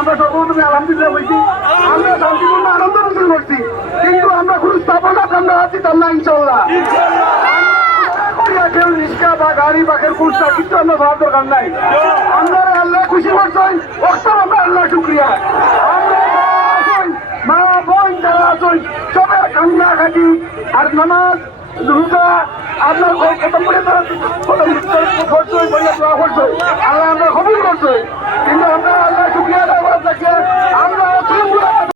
আমরা সর্বপ্রথমে আলহামদুলিল্লাহ বলছি, আমরা শান্তিপূর্ণ আনন্দ মিছিল করছি, কিন্তু আমরা কোনো স্থাপনা আমরা দিতাম না ইনশাল্লাহ। কেউ রিক্সা বা গাড়ি বা কেউ কুর্তা কিছু আমরা ভাবার দরকার নাই। আমরা আল্লাহ খুশি করছেন, আমরা আল্লাহ শুক্রিয়া। মা বোন যারা আছেন সবাই কান্না কাটি আর নামাজ রোজা আপনার আল্লাহ আমরা কবুল করছে, কিন্তু আমরা আল্লাহ শুক্রিয়া আমরা